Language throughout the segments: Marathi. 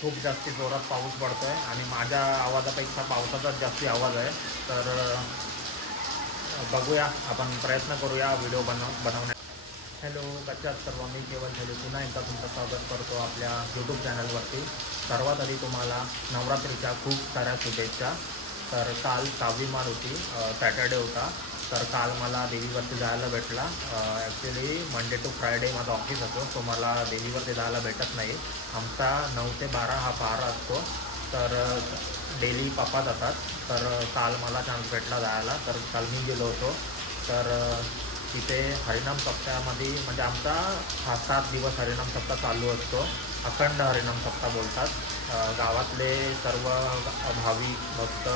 खूप जास्ती जोरात पाऊस पडतो आहे आणि माझ्या आवाजापेक्षा पावसाचाच जास्ती आवाज आहे. तर बघूया आपण प्रयत्न करूया व्हिडिओ बनव बनवण्यात हॅलो कशात सर्व? मी केवळ हॅलो पुन्हा एकदा तुमचं स्वागत करतो आपल्या यूट्यूब चॅनलवरती. सर्वात आधी तुम्हाला नवरात्रीच्या खूप साऱ्या शुभेच्छा. तर काल सहावी माल होती सॅटर्डे होता. तर काल मला देवीवरती जायला भेटला. ॲक्च्युली मंडे टू फ्रायडे माझा ऑफिस असतो तो मला देवीवरती जायला भेटत नाही. आमचा नऊ ते बारा हा पहारा असतो. तर डेली पप्पा जातात. तर काल मला चान्स भेटला जायला. तर काल मी गेलो होतो. तर तिथे हरिनाम सप्ताहामध्ये म्हणजे आमचा हा सात दिवस हरिनाम सप्ताह चालू असतो. अखंड हरिनाम सप्ताह बोलतात. गावातले सर्व भाविक भक्त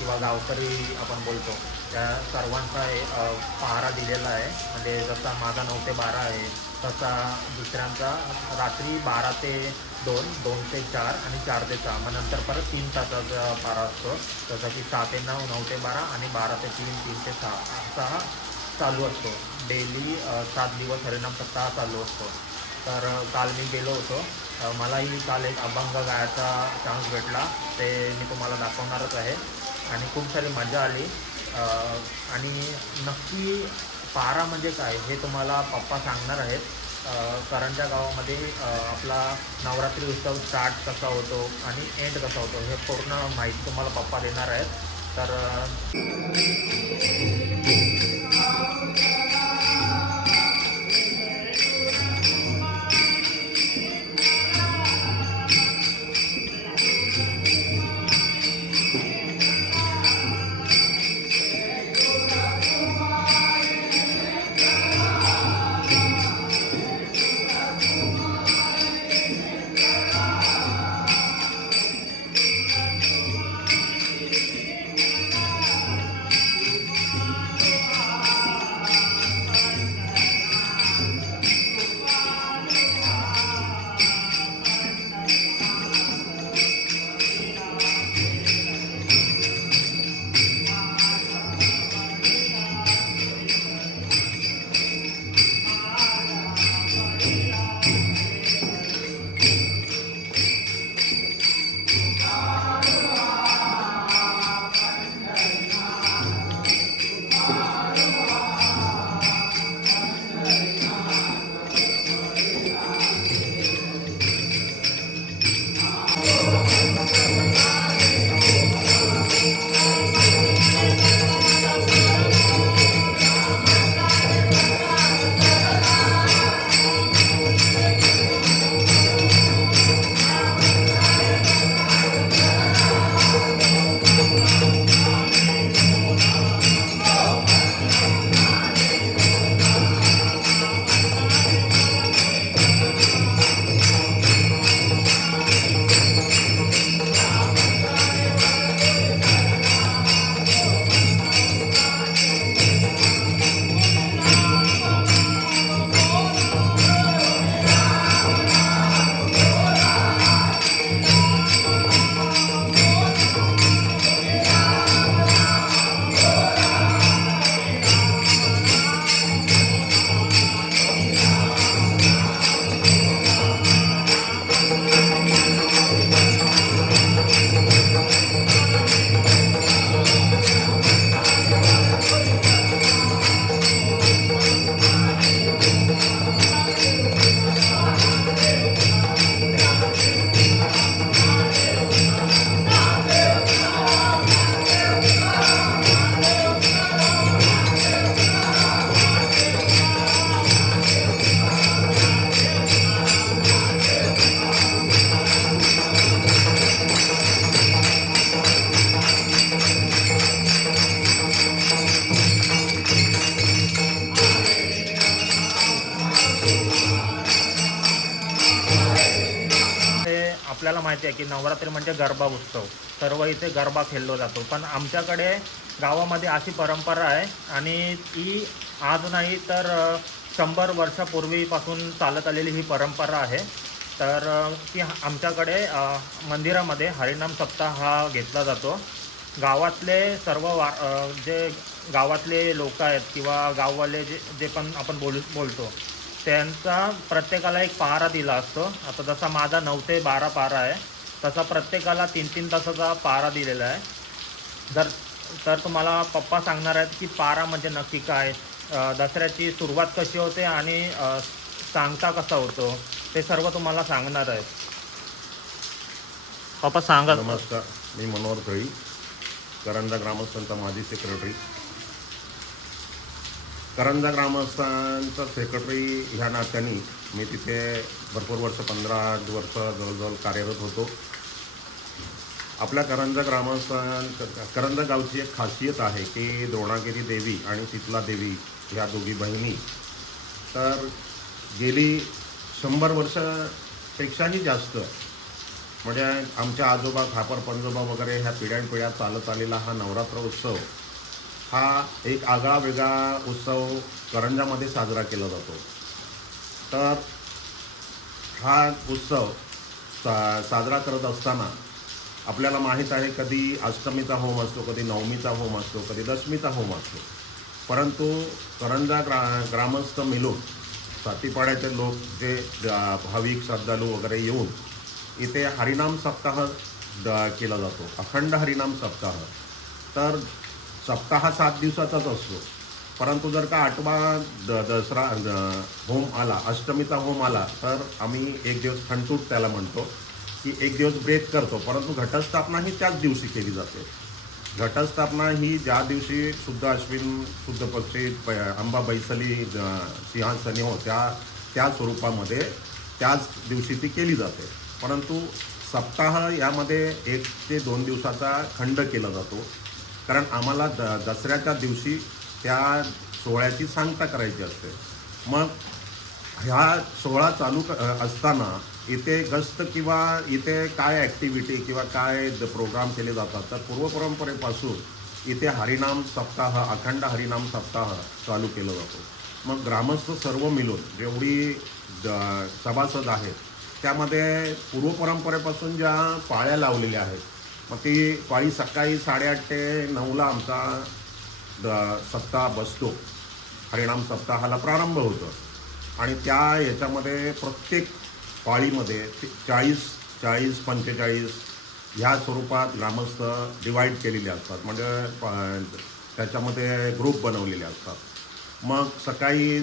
किंवा गावकरी आपण बोलतो त्या सर्वांचा पहारा दिलेला आहे. म्हणजे जसा माझा नऊ ते बारा आहे तसा दुसऱ्यांचा रात्री बारा ते दोन दोन ते चार आणि चार ते सहा. मग नंतर परत तीन तासाचा पारा असतो. जसं की सहा ते नऊ नऊ ते बारा आणि बारा ते तीन तीन ते सहा. असा चालू असतो. डेली सात दिवस हरिणाम सप्ताह चालू असतो. तर काल मी गेलो होतो. मलाही काल एक अभंग गायचा चान्स भेटला. ते मी तुम्हाला दाखवणारच आहे. आणि खूप सारी मजा आली. आणि नक्की पारा म्हणजे काय हे तुम्हाला पप्पा सांगणार आहेत. करंजा गावामध्ये आपला नवरात्री उत्सव स्टार्ट कसा होतो आणि एंड कसा होतो हे पूर्ण माहिती तुम्हाला पप्पा देणार आहेत. तर आपल्याला माहिती आहे की नवरात्री म्हणजे गरबा उत्सव. सर्व इथे गरबा खेळलो जातो. पण आमच्याकडे गावामध्ये अशी परंपरा आहे आणि ती आज नाही तर शंभर वर्षापूर्वीपासून चालत आलेली ही परंपरा आहे. तर ती आमच्याकडे मंदिरामध्ये हरिनाम सप्ताह हा घेतला जातो. गावातले सर्व वा जे गावातले लोक आहेत किंवा गाववाले जे जे पण आपण बोल बोलतो त्यांचा प्रत्येकाला एक पहारा दिला असतो. आता जसा माझा नऊ ते बारा पहारा आहे तसा प्रत्येकाला तीन तीन तासाचा पारा दिलेला आहे. जर तर तुम्हाला पप्पा सांगणार आहेत की पारा म्हणजे नक्की काय? दसऱ्याची सुरुवात कशी होते आणि सांगता कसा होतो? ते सर्व तुम्हाला सांगणार आहेत. पप्पा सांगा. नमस्कार मी मनोहर घळी करंजा ग्रामस्थांचा माजी सेक्रेटरी करंजा ग्रामस्थांचा सेक्रेटरी ह्या नात्याने मी तिथे भरपूर वर्ष पंधरा वर्ष जवळजवळ कार्यरत होतो. आपल्या करंजा ग्रामस्थां करंजा गावची एक खासियत आहे की द्रोणागिरी देवी आणि शीतला देवी ह्या दोघी बहिणी. तर गेली शंभर वर्षापेक्षाही जास्त म्हणजे आमच्या आजोबा खापर पंजोबा वगैरे ह्या पिढ्यानपिढ्या चालत आलेला हा नवरात्र उत्सव हा एक आगळा वेगळा उत्सव करंजामध्ये साजरा केला जातो. तर हा उत्सव सा साजरा करत असताना आपल्याला माहीत आहे कधी अष्टमीचा होम असतो कधी नवमीचा होम असतो कधी दशमीचा होम असतो. परंतु करंजा ग्रा ग्रामस्थ मिलून सातीपाड्याचे लोक जे भाविक श्रद्धालू वगैरे येऊन इथे हरिनाम सप्ताह द केला जातो. अखंड हरिनाम सप्ताह. तर सप्ताह सात दिवसाचाच असतो. परंतु जर का आठवा द दसरा द- होम आला अष्टमीचा होम आला तर आम्ही एक दिवस खंटूट त्याला म्हणतो की एक दिवस ब्रेक करतो. परंतु घटस्थापना ही त्याच दिवशी केली जाते. घटस्थापना ही ज्या दिवशी शुद्ध अश्विन शुद्ध पक्षी प- अंबा बैसली सिंहासनी हो त्या त्या स्वरूपामध्ये त्याच दिवशी ती केली जाते. परंतु सप्ताह यामध्ये एक ते दोन दिवसाचा खंड केला जातो. कारण आम्हाला द दसऱ्याच्या दिवशी त्या सोहळ्याची सांगता करायची असते. मग ह्या सोहळा चालू क- असताना इथे गस्त किंवा इथे काय ॲक्टिव्हिटी किंवा काय द- प्रोग्राम केले जातात तर पूर्वपरंपरेपासून इथे हरिनाम सप्ताह अखंड हरिनाम सप्ताह चालू केला जातो. मग ग्रामस्थ सर्व मिळून जेवढी द- सभासद आहेत त्यामध्ये पूर्वपरंपरेपासून ज्या पाळ्या लावलेल्या आहेत मग ती पाळी सकाळी साडेआठ ते नऊला आमचा द- सप्ताह बसतो. हरिणाम सप्ताहाला प्रारंभ होतो. आणि त्या याच्यामध्ये प्रत्येक पाळीमध्ये ते- चाळीस चाळीस पंचेचाळीस ह्या स्वरूपात ग्रामस्थ डिवाईड केलेले असतात. म्हणजे त्याच्यामध्ये ग्रुप बनवलेले असतात. मग सकाळी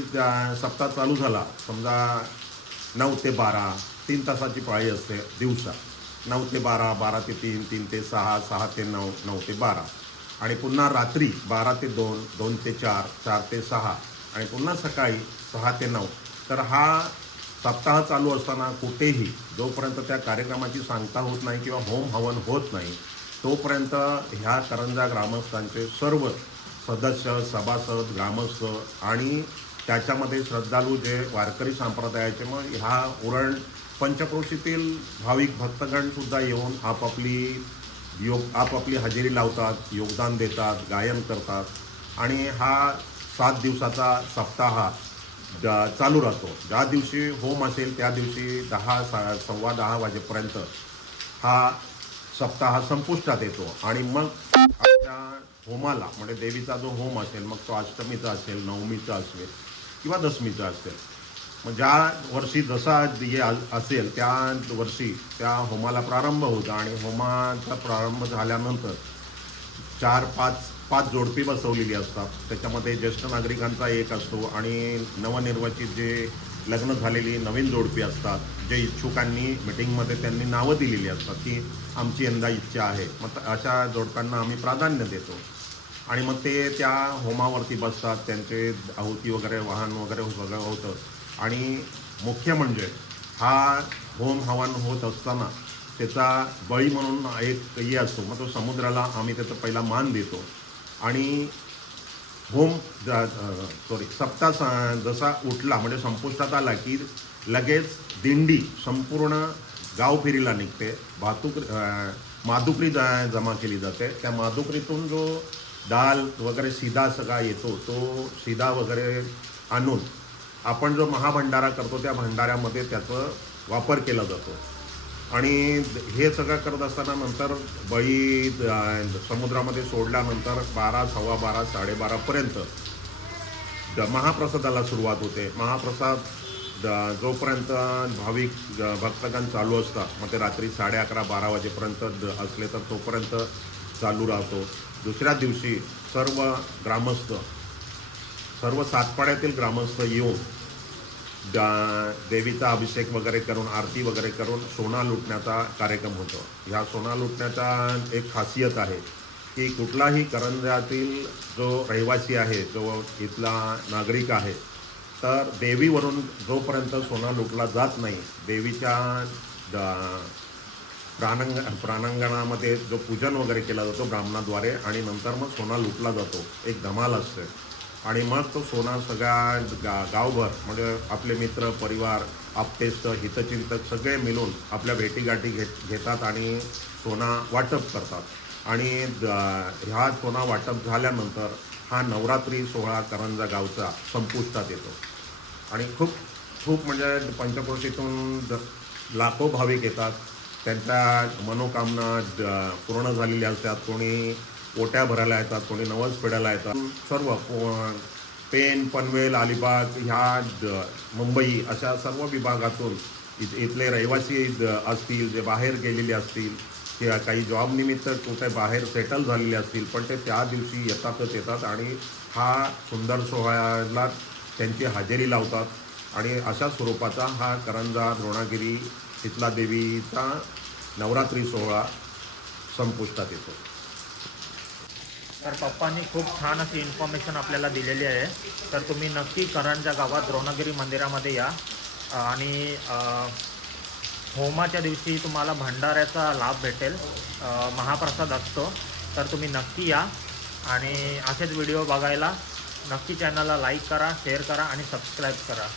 सप्ताह चालू झाला. समजा नऊ ते बारा तीन तासाची पाळी असते दिवसा. नऊ ते बारा बारा ते तीन तीन ते सहा सहा ते नऊ नऊ ते बारा. आणि पुन्हा रात्री बारा ते दोन दोन ते चार चार ते सहा आणि पुन्हा सकाळी सहा ते नऊ. तर हा सप्ताह चालू असताना कुठेही जोपर्यंत त्या कार्यक्रमाची सांगता होत नाही किंवा होम हवन होत नाही तोपर्यंत ह्या करंजा ग्रामस्थांचे सर्व सदस्य सभासद ग्रामस्थ आणि त्याच्यामध्ये श्रद्धाळू जे वारकरी संप्रदायाचे मग ह्या उरण पंचक्रोशीतील भाविक भक्तगण सुद्धा येऊन आपापली योग आपापली हजेरी लावतात योगदान देतात गायन करतात. आणि हा सात दिवसाचा सप्ताह चालू राहतो. ज्या दिवशी होम असेल त्या दिवशी दहा सा सव्वा दहा वाजेपर्यंत हा सप्ताह संपुष्टात येतो. आणि मग आमच्या होमाला म्हणजे देवीचा जो होम असेल मग तो अष्टमीचा असेल नवमीचा असेल किंवा दसमीचं असेल मग ज्या वर्षी जसा ये असेल त्या वर्षी त्या होमाला प्रारंभ होतो आणि होमाचा प्रारंभ झाल्यानंतर चार पाच पाच जोडपी बसवलेली असतात. त्याच्यामध्ये ज्येष्ठ नागरिकांचा एक असतो आणि नवनिर्वाचित जे लग्न झालेली नवीन जोडपी असतात जे इच्छुकांनी मिटिंगमध्ये त्यांनी नावं दिलेली असतात की आमची यंदा इच्छा आहे. मग अशा जोडप्यांना आम्ही प्राधान्य देतो. आणि मग ते त्या होमावरती बसतात त्यांचे आहुती वगैरे वाहन वगैरे सगळं होतं. आणि मुख्य म्हणजे हा होम हवन होत असताना त्याचा बळी म्हणून एक हे असतो. मग तो समुद्राला आम्ही त्याचा पहिला मान देतो. आणि होम सॉरी सप्ताह जसा उठला म्हणजे संपुष्टात आला की लगेच दिंडी संपूर्ण गाव फेरीला निघते. वाहतूक अं, माधुकरी जमा केली जाते. त्या माधुकरीतून जो दाल वगैरे शिदा सगळा येतो तो शिदा वगैरे आणून आपण जो महाभंडारा करतो त्या भंडाऱ्यामध्ये त्याचा वापर केला जातो. आणि हे सगळं करत असताना नंतर बळी समुद्रामध्ये सोडल्यानंतर बारा सव्वा बारा साडेबारापर्यंत द- महाप्रसादाला सुरुवात होते. महाप्रसाद द- जोपर्यंत भाविक भक्तगण चालू असतात मग ते रात्री साडे अकरा बारा वाजेपर्यंत द- असले तर तोपर्यंत चालू राहतो. दुसऱ्या दिवशी सर्व ग्रामस्थ सर्व सातपाड्यातील ग्रामस्थ येऊन दा- देवीचा अभिषेक वगैरे करून आरती वगैरे करून सोना लुटण्याचा कार्यक्रम होतो. ह्या सोना लुटण्याचा एक खासियत आहे की कुठलाही करंजातील जो रहिवासी आहे जो इथला नागरिक आहे तर देवीवरून जोपर्यंत सोना लुटला जात नाही देवीच्या प्राणंग प्राणांगणामध्ये जो पूजन वगैरे केला जातो ब्राह्मणाद्वारे आणि नंतर मग सोना लुटला जातो. एक धमाल असते. आणि मग तो सोना सगळ्या गा गावभर म्हणजे आपले मित्र परिवार आपतेस्त हितचिंतक सगळे मिळून आपल्या भेटीगाठी घेत घेतात आणि सोना वाटप करतात. आणि ह्या सोना वाटप झाल्यानंतर हा नवरात्री सोहळा करंजा गावचा संपुष्टात येतो. आणि खूप खूप म्हणजे पंचक्रोशीतून लाखो भाविक येतात. त्यांच्या मनोकामना पूर्ण झालेल्या असतात. कोणी ओट्या भरायला येतात कोणी नवस फेडायला येतात. सर्व पेन पनवेल अलिबाग ह्या मुंबई अशा सर्व विभागातून इत इथले रहिवासी असतील जे बाहेर गेलेले असतील किंवा काही जॉबनिमित्त कुठे बाहेर सेटल झालेले असतील पण ते त्या दिवशी येतातच येतात आणि हा सुंदर सोहळ्याला त्यांची हजेरी लावतात. आणि अशा स्वरूपाचा हा करंजा द्रोणागिरी इथला देवीचा नवरात्री सोहळा संपुष्टात येतो. तर पप्पांनी खूप छान अशी इन्फॉर्मेशन आपल्याला दिलेली आहे. तर तुम्ही नक्की करंजा गावात द्रोणगिरी मंदिरामध्ये या. आणि होमाच्या दिवशी तुम्हाला भंडाऱ्याचा लाभ भेटेल. महाप्रसाद असतो. तर तुम्ही नक्की या. आणि असेच व्हिडिओ बघायला नक्की चॅनलला लाईक करा शेअर करा आणि सबस्क्राईब करा.